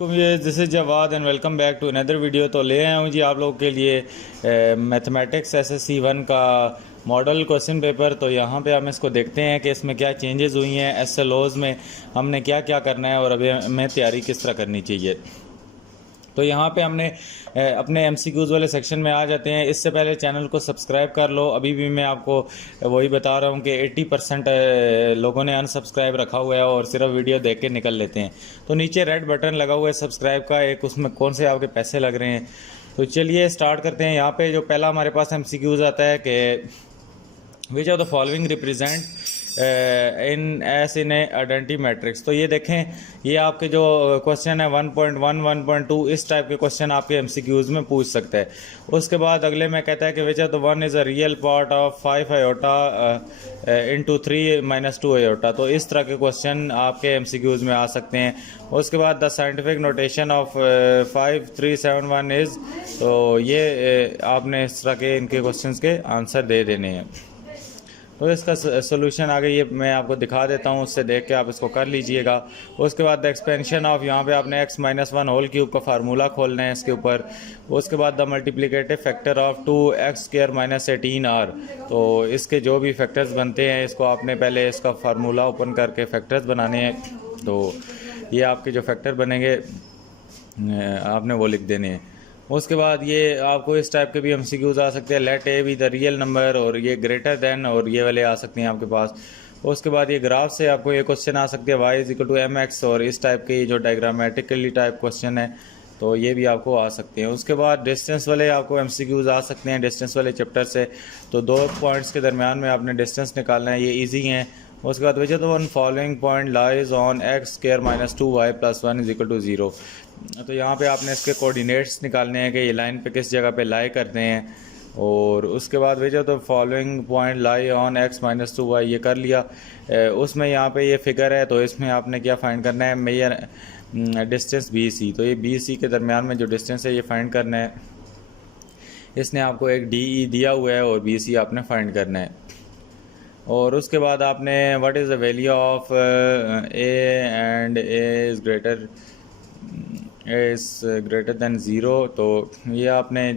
वालेकुम, ये this is Jawad and welcome back to another video. तो ले आया हूँ जी आप लोगों के लिए मैथमेटिक्स एसएससी 1 का मॉडल क्वेश्चन पेपर। तो यहाँ पे हम इसको देखते हैं कि इसमें क्या चेंजेस हुई हैं, एसएलओज़ में हमने क्या क्या करना है और अभी हमें तैयारी किस तरह करनी चाहिए। तो यहाँ पे हमने अपने एमसीक्यूज़ वाले सेक्शन में आ जाते हैं। इससे पहले चैनल को सब्सक्राइब कर लो। अभी भी मैं आपको वही बता रहा हूँ कि 80% लोगों ने अनसब्सक्राइब रखा हुआ है और सिर्फ वीडियो देख के निकल लेते हैं। तो नीचे रेड बटन लगा हुआ है सब्सक्राइब का, एक उसमें कौन से आपके पैसे लग रहे हैं। तो चलिए स्टार्ट करते हैं। यहाँ पे जो पहला हमारे पास एमसीक्यूज़ आता है कि विच of the following represent in S in A identity matrix. तो ये देखें, ये आपके जो क्वेश्चन है 1.1 1.2 इस टाइप के क्वेश्चन आपके एमसीक्यूज़ में पूछ सकता है। उसके बाद अगले में कहता है कि विच of the one is a real part of 5 iota into 3 - 2 iota. तो इस तरह के क्वेश्चन आपके एमसीक्यूज़ में आ सकते हैं। उसके बाद the scientific notation of 5371 is. तो ये आपने इस तरह के इनके क्वेश्चन के आंसर दे देने हैं। तो इसका सोल्यूशन आगे ये मैं आपको दिखा देता हूँ, उससे देख के आप इसको कर लीजिएगा। उसके बाद द एक्सपेंशन ऑफ, यहाँ पे आपने x - 1 होल क्यूब का फार्मूला खोलना है इसके ऊपर। उसके बाद the multiplicative factor of 2x² - 18r। तो इसके जो भी फैक्टर्स बनते हैं इसको आपने पहले इसका फार्मूला ओपन करके फैक्टर्स बनाने हैं। तो ये आपके जो फैक्टर बनेंगे आपने वो लिख देने हैं। उसके बाद ये आपको इस टाइप के भी एमसीक्यूज़ आ सकते हैं, let a be the real number, और ये ग्रेटर देन, और ये वाले आ सकते हैं आपके पास। उसके बाद ये ग्राफ से आपको ये क्वेश्चन आ सकते हैं y = mx, और इस टाइप के जो डायग्रामेटिकली टाइप क्वेश्चन है तो ये भी आपको आ सकते हैं। उसके बाद डिस्टेंस वाले आपको एमसीक्यूज़ आ सकते हैं डिस्टेंस वाले चैप्टर से। तो 2 पॉइंट्स के दरमियान में आपने डिस्टेंस निकालना है, ये ईजी हैं। उसके बाद which of the one following point lies on x² - 2y + 1 = 0। तो यहाँ पे आपने इसके कोऑर्डिनेट्स निकालने हैं कि ये लाइन पे किस जगह पे लाई करते हैं। और उसके बाद which of the following point lie on x - 2y, ये कर लिया। उसमें यहाँ पे ये फिगर है, तो इसमें आपने क्या फाइंड करना है, मेजर डिस्टेंस BC। तो ये BC के दरमियान में जो डिस्टेंस है ये फाइंड करना है। इसने आपको एक DE दिया हुआ है और BC आपने फाइंड करना है। और उसके बाद आपने what is the value of A and A is greater than 0। तो ये आपने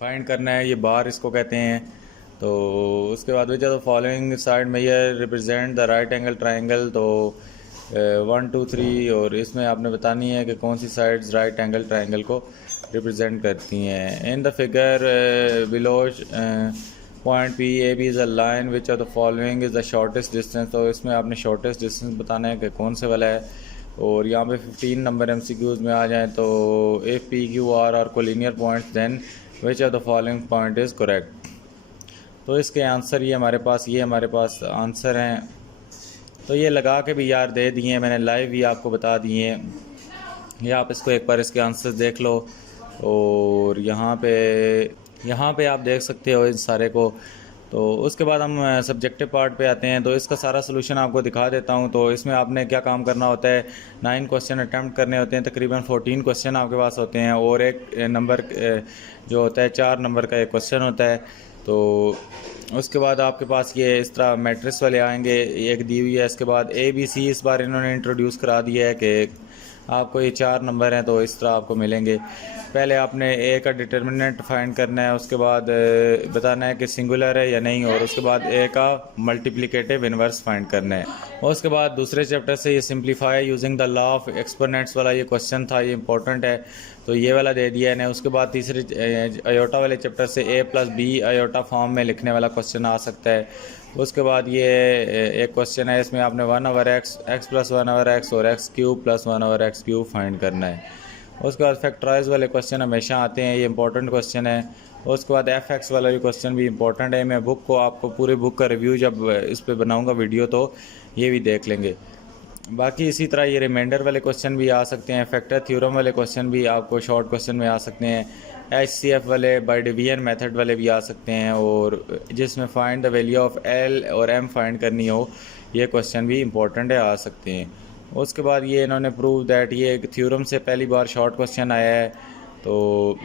फाइंड करना है, ये बार इसको कहते हैं। तो उसके बाद which of the following side measure represent the right angle triangle. तो 1 2 3, और इसमें आपने बतानी है कि कौन सी साइड्स राइट एंगल ट्राइंगल को रिप्रेजेंट करती हैं। In the figure below point P A B is a line which of the following is the shortest distance. तो इसमें आपने शॉर्टेस्ट डिस्टेंस बताना है कि कौन से वाला है। और यहाँ पे 15 नंबर एमसीक्यूज़ में आ जाएँ तो if P Q R are collinear points then which of the following point is correct. तो इसके आंसर ये हमारे पास आंसर हैं। तो ये लगा के भी यार दे दिए हैं, मैंने लाइव भी आपको बता दिए हैं। ये आप इसको एक बार इसके आंसर देख लो। और यहाँ पे आप देख सकते हो इन सारे को। तो उसके बाद हम सब्जेक्टिव पार्ट पे आते हैं। तो इसका सारा सोल्यूशन आपको दिखा देता हूँ। तो इसमें आपने क्या काम करना होता है, 9 क्वेश्चन अटैम्प्ट करने होते हैं, तकरीबन 14 क्वेश्चन आपके पास होते हैं, और एक नंबर जो होता है 4 नंबर का एक क्वेश्चन होता है। तो उसके बाद आपके पास ये इस तरह मैट्रिक्स वाले आएंगे, एक दी हुई है। इसके बाद ABC इस बार इन्होंने इंट्रोड्यूस करा दिया है कि आपको ये 4 नंबर हैं तो इस तरह आपको मिलेंगे। पहले आपने A का डिटर्मिनेंट फाइंड करना है, उसके बाद बताना है कि सिंगुलर है या नहीं, और उसके बाद A का मल्टीप्लिकेटिव इन्वर्स फाइंड करना है। और उसके बाद दूसरे चैप्टर से ये simplify using the law of exponents वाला ये क्वेश्चन था, ये इंपॉर्टेंट है, तो ये वाला दे दिया है। उसके बाद तीसरे आयोटा वाले चैप्टर से A + B आयोटा फॉर्म में लिखने वाला क्वेश्चन आ सकता है। उसके बाद ये एक क्वेश्चन है, इसमें आपने 1/x, x + 1/x और x³ + 1/x³ फाइंड करना है। उसके बाद फैक्टराइज वाले क्वेश्चन हमेशा आते हैं, ये इंपॉर्टेंट क्वेश्चन है। उसके बाद fx वाला भी क्वेश्चन भी इंपॉर्टेंट है। मैं बुक को आपको पूरे बुक का रिव्यू जब इस पे बनाऊंगा वीडियो तो ये भी देख लेंगे। बाकी इसी तरह ये रिमाइंडर वाले क्वेश्चन भी आ सकते हैं, फैक्टर थ्योरम वाले क्वेश्चन भी आपको शॉर्ट क्वेश्चन में आ सकते हैं, HCF वाले बाय डिवीजन मेथड वाले भी आ सकते हैं, और जिसमें find the value of L और M फाइंड करनी हो ये क्वेश्चन भी इंपॉर्टेंट है, आ सकते हैं। उसके बाद ये इन्होंने प्रूव दैट, ये एक थ्योरम से पहली बार शॉर्ट क्वेश्चन आया है, तो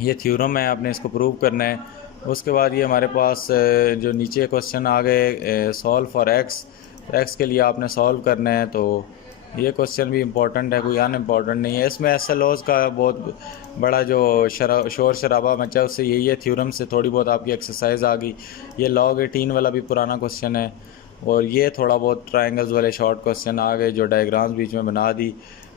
ये थ्योरम है, आपने इसको प्रूव करना है। उसके बाद ये हमारे पास जो नीचे क्वेश्चन आ गए, सॉल्व फॉर x के लिए आपने सॉल्व करना है। तो ये क्वेश्चन भी इम्पोर्टेंट है, कोई अनइम्पॉर्टेंट नहीं है। इसमें SLOs का बहुत बड़ा जो शोर शराबा मचा है उससे यही है, थ्योरम से थोड़ी बहुत आपकी एक्सरसाइज आ गई। ये log 18 वाला भी पुराना क्वेश्चन है, और ये थोड़ा बहुत ट्रायंगल्स वाले शॉर्ट क्वेश्चन आ गए जो डायग्राम्स बीच में बना दी,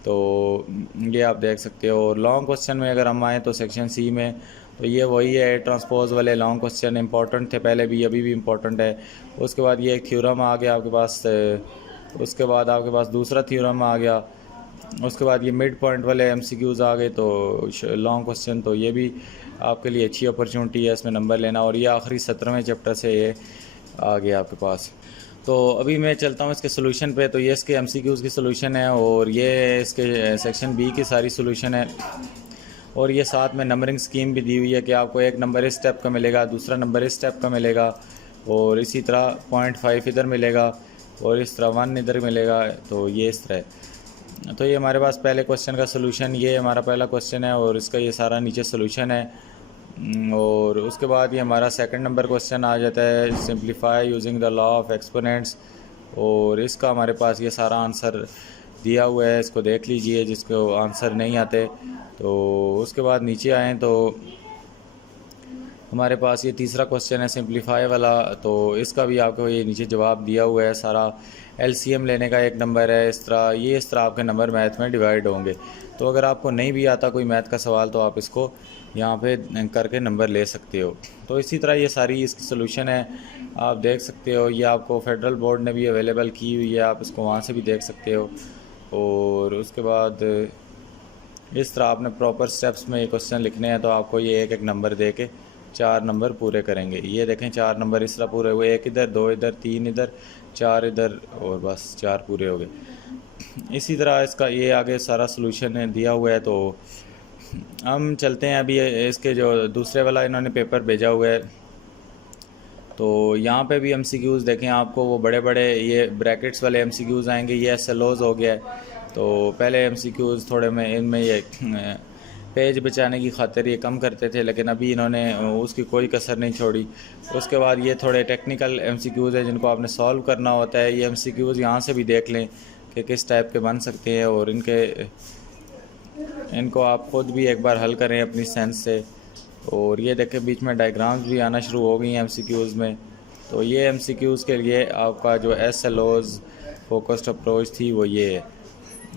तो ये आप देख सकते हो। लॉन्ग क्वेश्चन में अगर हम आएँ तो सेक्शन सी में, तो ये वही है, ट्रांसपोज वाले लॉन्ग क्वेश्चन इंपॉर्टेंट थे पहले भी, अभी भी इम्पोर्टेंट है। उसके बाद ये एक थ्योरम आ गया आपके पास, उसके बाद आपके पास दूसरा थ्योरम आ गया, उसके बाद ये मिड पॉइंट वाले MCQs आ गए, तो लॉन्ग क्वेश्चन, तो ये भी आपके लिए अच्छी अपॉर्चुनिटी है इसमें नंबर लेना। और ये आखिरी 17वें चैप्टर से ये आ गया आपके पास। तो अभी मैं चलता हूँ इसके सोल्यूशन पे। तो ये इसके MCQs की सोल्यूशन है, और ये इसके सेक्शन बी की सारी सोल्यूशन है, और ये साथ में नंबरिंग स्कीम भी दी हुई है कि आपको एक नंबर इस स्टेप का मिलेगा, दूसरा नंबर इस स्टेप का मिलेगा, और इसी तरह 0.5 इधर मिलेगा, और इस तरह 1 इधर मिलेगा। तो ये इस तरह है। तो ये हमारे पास पहले क्वेश्चन का सोल्यूशन, ये हमारा पहला क्वेश्चन है, और इसका ये सारा नीचे सोल्यूशन है। और उसके बाद ये हमारा सेकंड नंबर क्वेश्चन आ जाता है, simplify using the law of exponents, और इसका हमारे पास ये सारा आंसर दिया हुआ है, इसको देख लीजिए जिसको आंसर नहीं आते। तो उसके बाद नीचे आएँ तो हमारे पास ये तीसरा क्वेश्चन है सिंप्लीफाई वाला, तो इसका भी आपको ये नीचे जवाब दिया हुआ है सारा। LCM लेने का एक नंबर है, इस तरह आपके नंबर मैथ में डिवाइड होंगे। तो अगर आपको नहीं भी आता कोई मैथ का सवाल, तो आप इसको यहाँ पे करके नंबर ले सकते हो। तो इसी तरह ये सारी इसकी सोल्यूशन है, आप देख सकते हो। ये आपको फेडरल बोर्ड ने भी अवेलेबल की हुई है, आप इसको वहाँ से भी देख सकते हो। और उसके बाद इस तरह आपने प्रॉपर स्टेप्स में ये क्वेश्चन लिखने हैं, तो आपको ये एक एक नंबर दे के 4 नंबर पूरे करेंगे। ये देखें 4 नंबर इस तरह पूरे हुए, 1 इधर, 2 इधर, 3 इधर, 4 इधर, और बस 4 पूरे हो गए। इसी तरह इसका ये आगे सारा सोल्यूशन दिया हुआ है। तो हम चलते हैं अभी इसके जो दूसरे वाला इन्होंने पेपर भेजा हुआ है, तो यहाँ पे भी MCQs देखें आपको, वो बड़े बड़े ये ब्रैकेट्स वाले MCQs आएंगे। ये SLOs हो गया है। तो पहले MCQs थोड़े में इनमें ये पेज बचाने की खातिर ये कम करते थे, लेकिन अभी इन्होंने उसकी कोई कसर नहीं छोड़ी। उसके बाद ये थोड़े टेक्निकल MCQs है जिनको आपने सॉल्व करना होता है। ये MCQs यहाँ से भी देख लें कि किस टाइप के बन सकते हैं, और इनको आप खुद भी एक बार हल करें अपनी सेंस से। और ये देखें बीच में डायग्राम्स भी आना शुरू हो गई हैं MCQs में। तो ये MCQs के लिए आपका जो SLOs फोकस्ड अप्रोच थी वो ये है।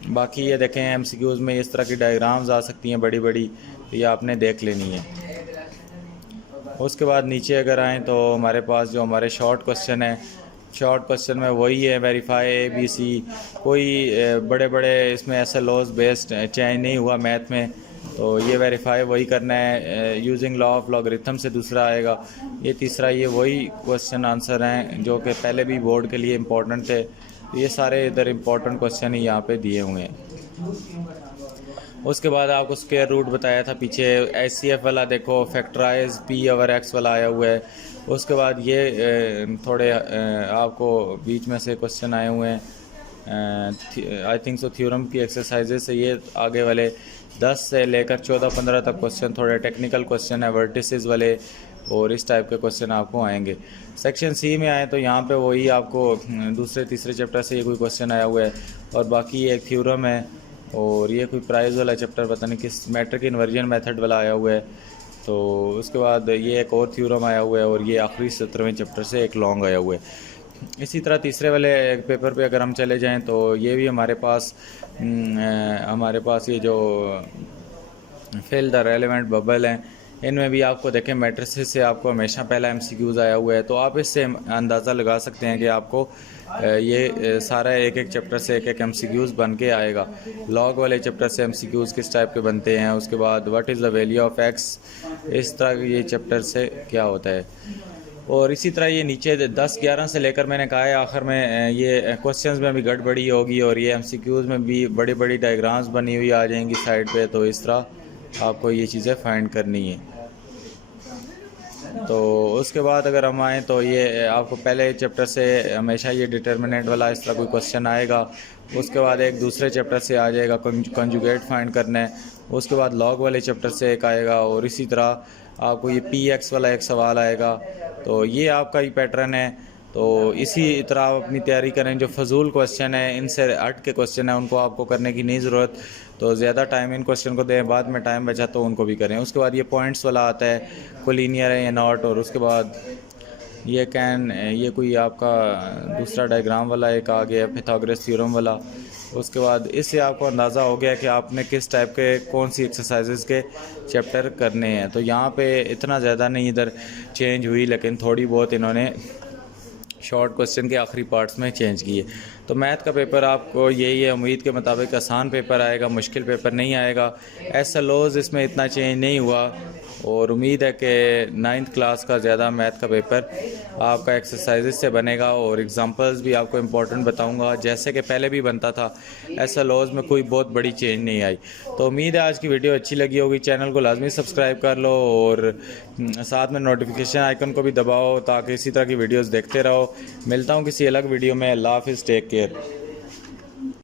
बाकी ये देखें MCQs में इस तरह की डायग्राम्स आ सकती हैं बड़ी बड़ी, तो ये आपने देख लेनी है। उसके बाद नीचे अगर आएँ तो हमारे पास जो हमारे शॉर्ट क्वेश्चन है, शॉर्ट क्वेश्चन में वही है, वेरीफाई ABC। कोई बड़े बड़े इसमें SLOs बेस्ड चेंज नहीं हुआ मैथ में, तो ये वेरीफाई वही करना है। यूजिंग लॉ ऑफ लॉगरिथम से दूसरा आएगा। ये तीसरा, ये वही क्वेश्चन आंसर हैं जो कि पहले भी बोर्ड के लिए इम्पोर्टेंट थे। ये सारे इधर इम्पोर्टेंट क्वेश्चन ही यहाँ पे दिए हुए हैं। उसके बाद आपको स्क्वायर रूट बताया था पीछे, HCF वाला देखो, फैक्टराइज P/X वाला आया हुआ है। उसके बाद ये थोड़े आपको बीच में से क्वेश्चन आए हुए हैं, आई थिंक सो थ्योरम की एक्सरसाइजेज से। ये आगे वाले 10 से लेकर 14-15 तक क्वेश्चन थोड़े टेक्निकल क्वेश्चन है, वर्टिसेस वाले, और इस टाइप के क्वेश्चन आपको आएंगे। सेक्शन सी में आए तो यहाँ पे वही आपको दूसरे तीसरे चैप्टर से ये कोई क्वेश्चन आया हुआ है, और बाकी एक थ्योरम है, और ये कोई प्राइस वाला चैप्टर पता नहीं किस मैट्रिक इन्वर्जन मेथड वाला आया हुआ है। तो उसके बाद ये एक और थ्योरम आया हुआ है, और ये आखिरी 17वें चैप्टर से एक लॉन्ग आया हुआ है। इसी तरह तीसरे वाले पेपर पे अगर हम चले जाएं तो ये भी हमारे पास ये जो फिल द रेलेवेंट बबल हैं, इनमें भी आपको देखें मैट्रिसेस से आपको हमेशा पहला MCQs आया हुआ है। तो आप इससे अंदाज़ा लगा सकते हैं कि आपको ये सारा एक एक चैप्टर से एक एक MCQs बन के आएगा। लॉग वाले चैप्टर से MCQs किस टाइप के बनते हैं, उसके बाद what is the value of X, इस तरह ये चैप्टर से क्या होता है। और इसी तरह ये नीचे 10-11 से लेकर मैंने कहा है आखिर में ये क्वेश्चंस में भी गड़बड़ी होगी, और ये MCQs में भी बड़ी बड़ी डायग्राम्स बनी हुई आ जाएंगी साइड पे। तो इस तरह आपको ये चीज़ें फाइंड करनी है। तो उसके बाद अगर हम आएँ तो ये आपको पहले चैप्टर से हमेशा ये डिटर्मिनेंट वाला इस तरह कोई क्वेश्चन आएगा। उसके बाद एक दूसरे चैप्टर से आ जाएगा कंजुगेट फाइंड करना है। उसके बाद लॉग वाले चैप्टर से एक आएगा, और इसी तरह आपको ये PX वाला एक सवाल आएगा। तो ये आपका ही पैटर्न है। तो इसी तरह आप अपनी तैयारी करें। जो फजूल क्वेश्चन है, इनसे हट के क्वेश्चन है, उनको आपको करने की नहीं ज़रूरत। तो ज़्यादा टाइम इन क्वेश्चन को दें, बाद में टाइम बचा तो उनको भी करें। उसके बाद ये पॉइंट्स वाला आता है, कोलिनियर है या नॉट, और उसके बाद ये कैन, ये कोई आपका दूसरा डायग्राम वाला एक आ गया, पिथागोरस थ्योरम वाला। उसके बाद इससे आपको अंदाज़ा हो गया कि आपने किस टाइप के कौन सी एक्सरसाइजेज़ के चैप्टर करने हैं। तो यहाँ पे इतना ज़्यादा नहीं इधर चेंज हुई, लेकिन थोड़ी बहुत इन्होंने शॉर्ट क्वेश्चन के आखिरी पार्ट्स में चेंज किए। तो मैथ का पेपर आपको यही है, उम्मीद के मुताबिक आसान पेपर आएगा, मुश्किल पेपर नहीं आएगा। SLOs इसमें इतना चेंज नहीं हुआ, और उम्मीद है कि 9th क्लास का ज़्यादा मैथ का पेपर आपका एक्सरसाइजेज से बनेगा। और एग्जांपल्स भी आपको इम्पोर्टेंट बताऊंगा, जैसे कि पहले भी बनता था। SLOs में कोई बहुत बड़ी चेंज नहीं आई। तो उम्मीद है आज की वीडियो अच्छी लगी होगी। चैनल को लाजमी सब्सक्राइब कर लो, और साथ में नोटिफिकेशन आइकन को भी दबाओ, ताकि इसी तरह की वीडियोज़ देखते रहो। मिलता हूँ किसी अलग वीडियो में। अल्लाह हाफिज़, टेक केयर।